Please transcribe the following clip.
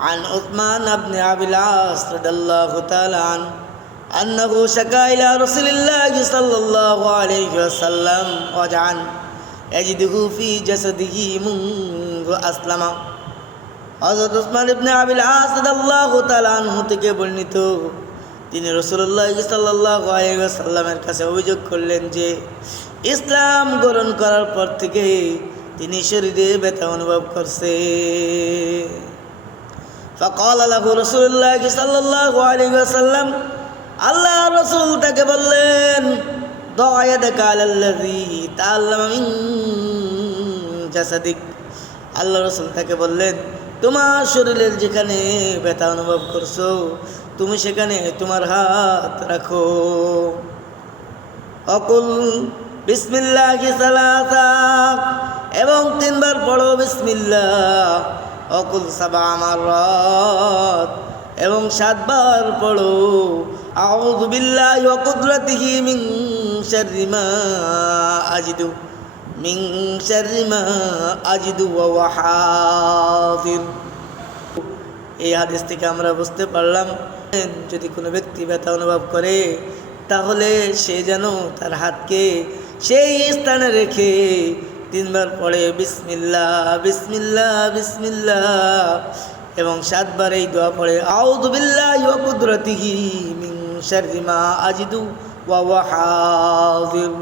عن عثمان بن أبي العاص رضي الله تعالى عنه أنه شكا إلى رسول الله صلى الله عليه وسلم وجعا يجده في جسده منذ أسلم। হযরত উসমান ইবনে আবিল আস রাদিয়াল্লাহু তাআলা আনহু থেকে বর্ণিত, তিনি রাসূলুল্লাহ সাল্লাল্লাহু আলাইহি ওয়াসাল্লামের কাছে অভিযোগ করলেন যে ইসলাম গ্রহণ করার পর থেকে তিনি শরীরে ব্যথা অনুভব করছে। فقال له رسول الله صلى الله عليه وسلم, আল্লাহ রাসূল তাকে বললেন, ضع يدك على الذي تعلم من جسدك। আল্লাহ রাসূল তাকে বললেন, তোমার শরীরের যেখানে ব্যথা অনুভব করছো তুমি সেখানে তোমার হাত রাখো। অকুল বিসমিল্লাহি সালাসা, এবং 3 বার পড়ো বিসমিল্লাহ। অকুল সাবা মাররাত, এবং 7 বার পড়ো আউযু বিল্লাহি ওয়া কুদরাতিহি মিন শাররি মা আজিদু মিন শাররি মা আজিদু ওয়া হাযির। এই হাদিস থেকে আমরা বুঝতে পারলাম, যদি কোনো ব্যক্তি ব্যথা অনুভব করে তাহলে সে যেন তার হাতকে সেই স্থানে রেখে 3 বার পড়ে বিসমিল্লাহ বিসমিল্লাহ বিসমিল্লাহ, এবং 7 বার এই দোয়া পড়ে আউযু বিল্লাহি ওয়া কুদরাতিহি মিন শাররি মা আজিদু ওয়া হাযির।